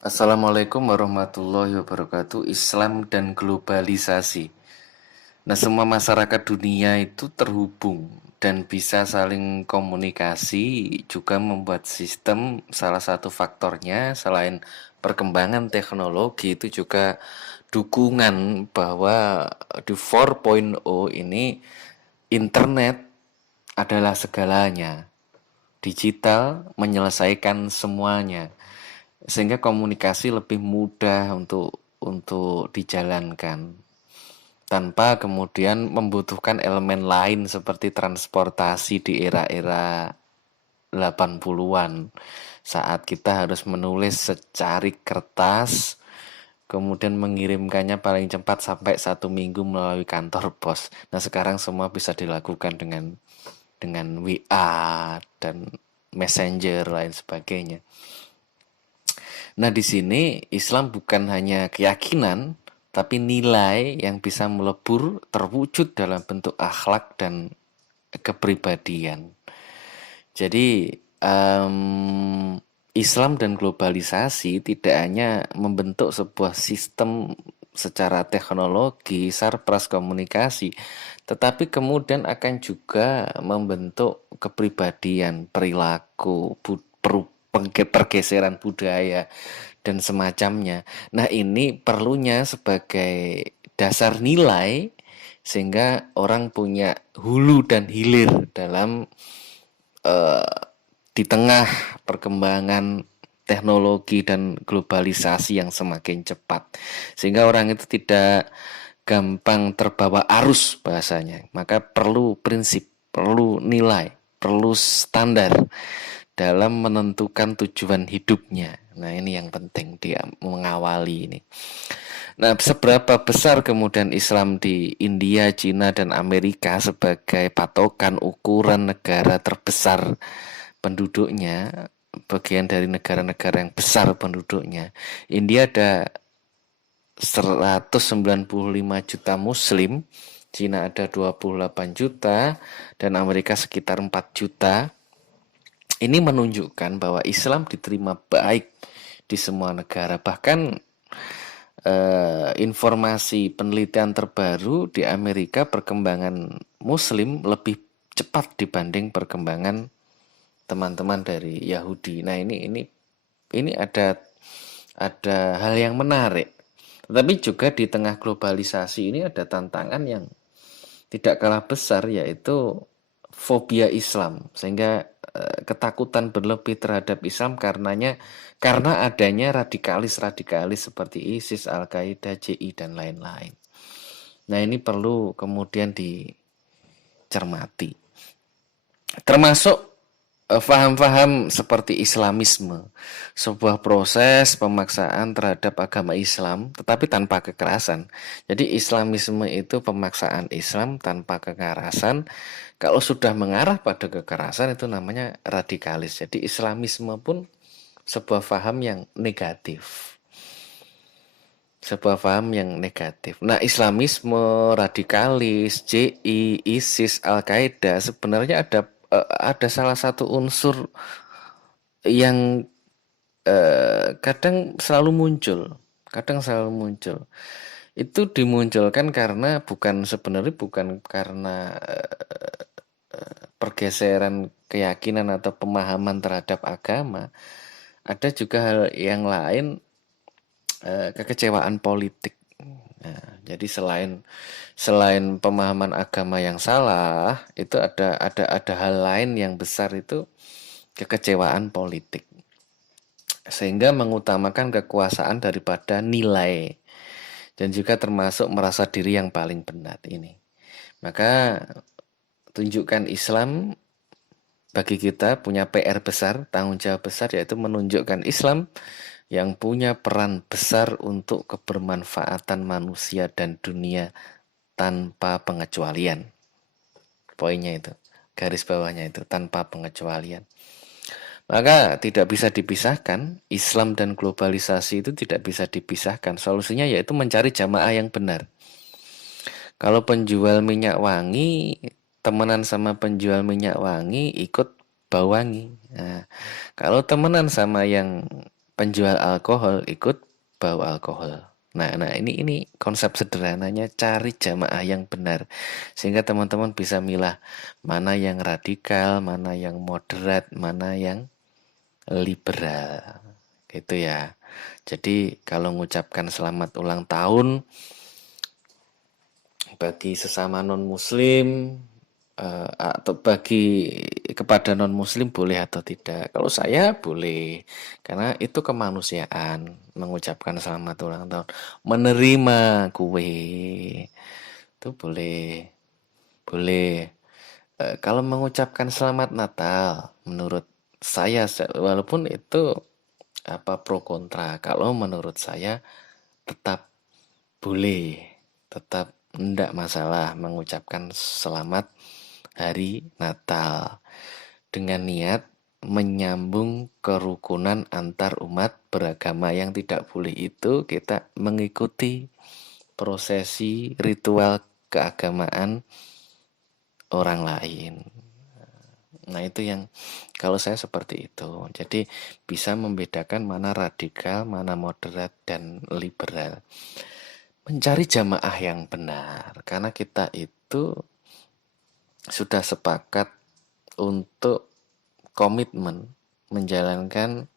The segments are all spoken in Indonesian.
Assalamualaikum warahmatullahi wabarakatuh. Islam dan globalisasi. Nah, semua masyarakat dunia itu terhubung dan bisa saling komunikasi, juga membuat sistem. Salah satu faktornya selain perkembangan teknologi itu juga dukungan bahwa di 4.0 ini internet adalah segalanya. Digital menyelesaikan semuanya, sehingga komunikasi lebih mudah untuk dijalankan tanpa kemudian membutuhkan elemen lain seperti transportasi di era-era 80-an saat kita harus menulis secari kertas, kemudian mengirimkannya paling cepat sampai 1 minggu melalui kantor pos. Nah, sekarang semua bisa dilakukan dengan WA dan Messenger lain sebagainya. Nah, di sini Islam bukan hanya keyakinan, tapi nilai yang bisa melebur terwujud dalam bentuk akhlak dan kepribadian. Jadi, Islam dan globalisasi tidak hanya membentuk sebuah sistem secara teknologi, sarpras komunikasi, tetapi kemudian akan juga membentuk kepribadian, perilaku, pergeseran budaya, dan semacamnya. Nah, ini perlunya sebagai dasar nilai sehingga orang punya hulu dan hilir dalam di tengah perkembangan teknologi dan globalisasi yang semakin cepat, sehingga orang itu tidak gampang terbawa arus bahasanya. Maka perlu prinsip, perlu nilai, perlu standar dalam menentukan tujuan hidupnya. Nah, ini yang penting dia mengawali ini. Nah, seberapa besar kemudian Islam di India, Cina, dan Amerika sebagai patokan ukuran negara terbesar penduduknya, bagian dari negara-negara yang besar penduduknya. India ada 195 juta muslim, Cina ada 28 juta, dan Amerika sekitar 4 juta. Ini menunjukkan bahwa Islam diterima baik di semua negara. Bahkan informasi penelitian terbaru di Amerika, perkembangan muslim lebih cepat dibanding perkembangan teman-teman dari Yahudi. Nah, ini ada hal yang menarik. Tetapi juga di tengah globalisasi ini ada tantangan yang tidak kalah besar, yaitu fobia Islam, sehingga ketakutan berlebih terhadap Islam karena adanya radikalis-radikalis seperti ISIS, Al-Qaeda, JI, dan lain-lain. Nah, ini perlu kemudian dicermati. Termasuk faham-faham seperti Islamisme, sebuah proses pemaksaan terhadap agama Islam, tetapi tanpa kekerasan. Jadi Islamisme itu pemaksaan Islam tanpa kekerasan. Kalau sudah mengarah pada kekerasan itu namanya radikalis. Jadi Islamisme pun sebuah faham yang negatif. Sebuah paham yang negatif. Nah, Islamisme, radikalis, JI, ISIS, Al-Qaeda sebenarnya ada salah satu unsur yang kadang selalu muncul. Kadang selalu muncul. Itu dimunculkan karena sebenarnya bukan karena pergeseran keyakinan atau pemahaman terhadap agama. Ada juga hal yang lain, kekecewaan politik. Nah, jadi selain pemahaman agama yang salah, itu ada hal lain yang besar, itu kekecewaan politik. Sehingga mengutamakan kekuasaan daripada nilai, dan juga termasuk merasa diri yang paling benar ini. Maka tunjukkan Islam bagi kita punya PR besar, tanggung jawab besar, yaitu menunjukkan Islam yang punya peran besar untuk kebermanfaatan manusia dan dunia tanpa pengecualian. Poinnya itu, garis bawahnya itu, tanpa pengecualian. Maka tidak bisa dipisahkan, Islam dan globalisasi itu tidak bisa dipisahkan. Solusinya yaitu mencari jamaah yang benar. Kalau penjual minyak wangi, temenan sama penjual minyak wangi, ikut bau wangi. Nah, kalau temenan sama yang penjual alkohol ikut bau alkohol. Nah, ini konsep sederhananya cari jamaah yang benar sehingga teman-teman bisa milah mana yang radikal, mana yang moderat, mana yang liberal. Gitu ya. Jadi kalau mengucapkan selamat ulang tahun bagi sesama non-muslim atau bagi kepada non-muslim boleh atau tidak? Kalau saya boleh, karena itu kemanusiaan mengucapkan selamat ulang tahun, menerima kue itu boleh, boleh. Kalau mengucapkan selamat Natal, menurut saya, walaupun itu apa pro kontra, kalau menurut saya tetap boleh, tetap enggak masalah mengucapkan selamat hari Natal dengan niat menyambung kerukunan antar umat beragama. Yang tidak boleh itu kita mengikuti prosesi ritual keagamaan orang lain. Nah, itu yang kalau saya seperti itu. Jadi bisa membedakan mana radikal, mana moderat dan liberal. Mencari jamaah yang benar karena kita itu sudah sepakat untuk komitmen menjalankan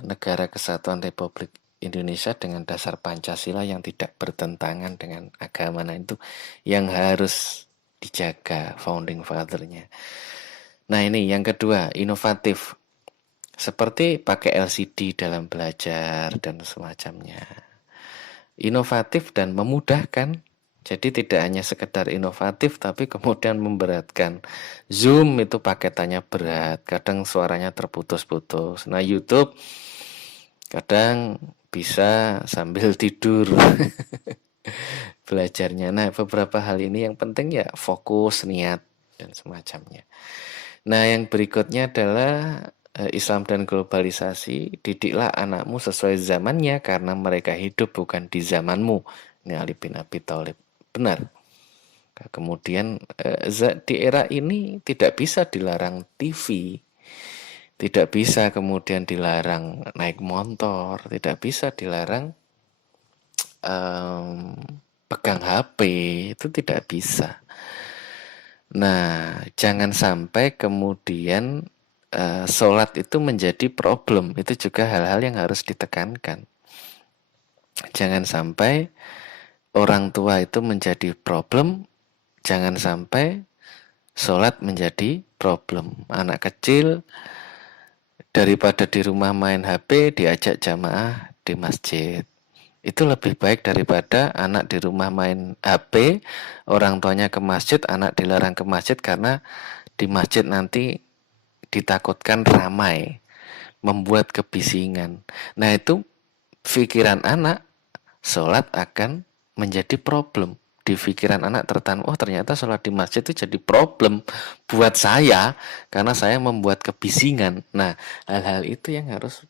negara kesatuan Republik Indonesia dengan dasar Pancasila yang tidak bertentangan dengan agama. Nah, itu yang harus dijaga founding father-nya. Nah, ini yang kedua, inovatif. Seperti pakai LCD dalam belajar dan semacamnya. Inovatif dan memudahkan. Jadi tidak hanya sekedar inovatif tapi kemudian memberatkan. Zoom itu paketannya berat, kadang suaranya terputus-putus. Nah, YouTube kadang bisa sambil tidur belajarnya. Nah, beberapa hal ini yang penting ya fokus, niat dan semacamnya. Nah, yang berikutnya adalah Islam dan globalisasi. Didiklah anakmu sesuai zamannya karena mereka hidup bukan di zamanmu. Ini Ali bin Abi Thalib. Benar. Kemudian di era ini tidak bisa dilarang TV, tidak bisa kemudian dilarang naik motor, tidak bisa dilarang pegang HP, itu tidak bisa. Nah, jangan sampai kemudian sholat itu menjadi problem. Itu juga hal-hal yang harus ditekankan. Jangan sampai orang tua itu menjadi problem. Jangan sampai sholat menjadi problem. Anak kecil daripada di rumah main HP diajak jamaah di masjid. Itu lebih baik daripada anak di rumah main HP, orang tuanya ke masjid, anak dilarang ke masjid karena di masjid nanti ditakutkan ramai, membuat kebisingan. Nah, itu pikiran anak, sholat akan menjadi problem. Di pikiran anak tertanam, oh ternyata sholat di masjid itu jadi problem buat saya karena saya membuat kebisingan. Nah, hal-hal itu yang harus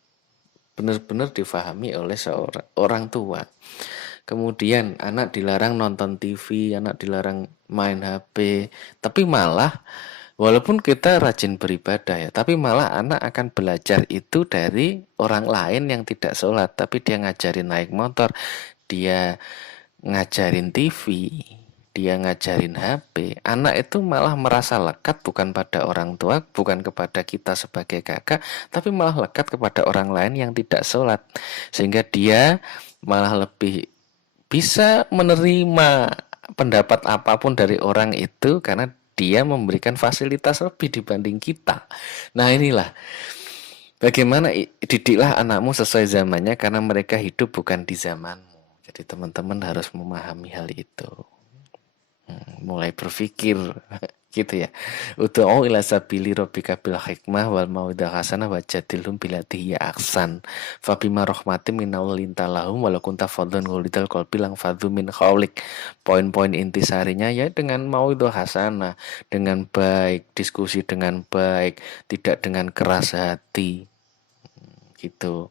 benar-benar difahami oleh seorang orang tua. Kemudian anak dilarang nonton TV, anak dilarang main HP, tapi malah walaupun kita rajin beribadah ya, tapi malah anak akan belajar itu dari orang lain yang tidak sholat, tapi dia ngajarin naik motor, dia ngajarin TV, dia ngajarin HP. Anak itu malah merasa lekat bukan pada orang tua, bukan kepada kita sebagai kakak, tapi malah lekat kepada orang lain yang tidak sholat. Sehingga dia malah lebih bisa menerima pendapat apapun dari orang itu karena dia memberikan fasilitas lebih dibanding kita. Nah, inilah bagaimana didiklah anakmu sesuai zamannya karena mereka hidup bukan di zamanmu. Jadi teman-teman harus memahami hal itu. Mulai berpikir gitu ya. Ud'u ila sabili rabbika bil hikmah wal mauidhatil hasanah wajadilhum billati hiya ahsan. Fa bima rahmatin minallah lintalahum walau kunta fadlan ghalidal qalbi lang fadhu min khaulik. Poin-poin intisarinya ya dengan mauidhah hasanah, dengan baik, diskusi dengan baik, tidak dengan keras hati. Gitu.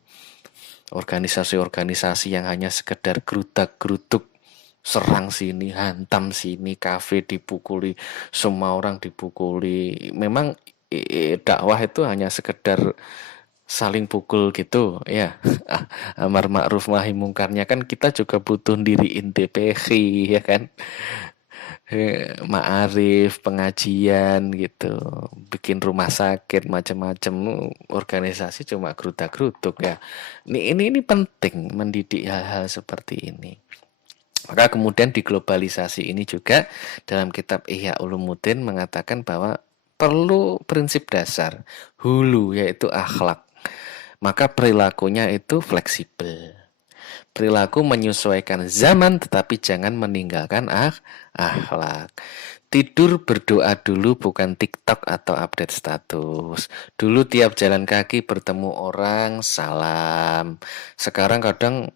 Organisasi-organisasi yang hanya sekedar gerutak-gerutuk, serang sini, hantam sini, kafe dipukuli, semua orang dipukuli. Memang dakwah itu hanya sekedar saling pukul gitu ya. Amar ma'ruf nahi mungkarnya kan kita juga butuh diriin DPG ya kan. Ma'arif, pengajian gitu, bikin rumah sakit macam-macam, organisasi cuma gerudak-geruduk ya. Ini penting mendidik hal-hal seperti ini. Maka kemudian di globalisasi ini juga dalam kitab Ihya Ulumuddin mengatakan bahwa perlu prinsip dasar hulu yaitu akhlak. Maka perilakunya itu fleksibel. Perilaku menyesuaikan zaman tetapi jangan meninggalkan akhlak. Tidur berdoa dulu bukan TikTok atau update status. Dulu tiap jalan kaki bertemu orang salam. Sekarang kadang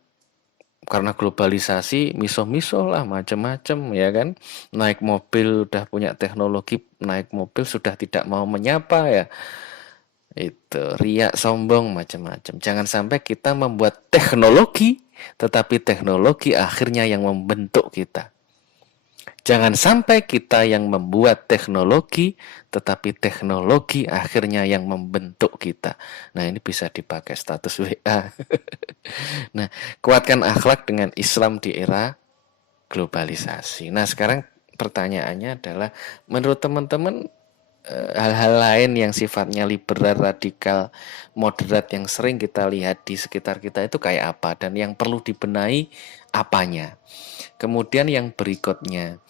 karena globalisasi miso-miso lah macam-macam ya kan. Naik mobil udah punya teknologi, naik mobil sudah tidak mau menyapa ya. Itu riak sombong macam-macam. Jangan sampai kita membuat teknologi tetapi teknologi akhirnya yang membentuk kita. Jangan sampai kita yang membuat teknologi tetapi teknologi akhirnya yang membentuk kita. Nah, ini bisa dipakai status WA. Nah, kuatkan akhlak dengan Islam di era globalisasi. Nah, sekarang pertanyaannya adalah menurut teman-teman hal-hal lain yang sifatnya liberal, radikal, moderat yang sering kita lihat di sekitar kita itu kayak apa dan yang perlu dibenahi apanya. Kemudian yang berikutnya,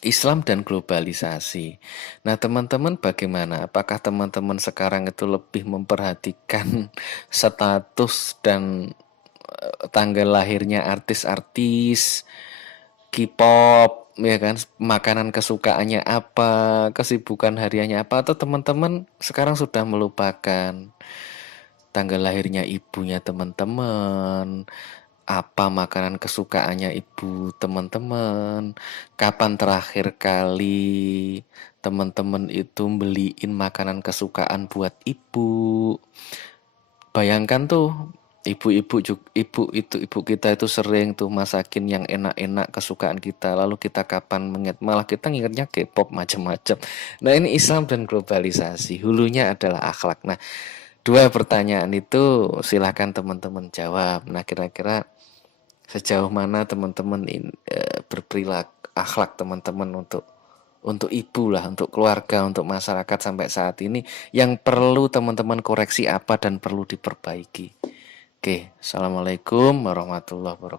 Islam dan globalisasi. Nah, teman-teman bagaimana? Apakah teman-teman sekarang itu lebih memperhatikan status dan tanggal lahirnya artis-artis K-pop, ya kan, makanan kesukaannya apa, kesibukan hariannya apa, atau teman-teman sekarang sudah melupakan tanggal lahirnya ibunya teman-teman, apa makanan kesukaannya ibu teman-teman, kapan terakhir kali teman-teman itu beliin makanan kesukaan buat ibu. Bayangkan tuh ibu kita itu sering tuh masakin yang enak-enak kesukaan kita, lalu kita kapan malah kita ngingetnya K-pop macam-macam. Nah, ini Islam dan globalisasi, hulunya adalah akhlak. Nah, dua pertanyaan itu silakan teman-teman jawab. Nah, kira-kira sejauh mana teman-teman berperilaku akhlak teman-teman untuk ibu lah, untuk keluarga, untuk masyarakat sampai saat ini yang perlu teman-teman koreksi apa dan perlu diperbaiki. Oke, assalamualaikum warahmatullahi wabarakatuh.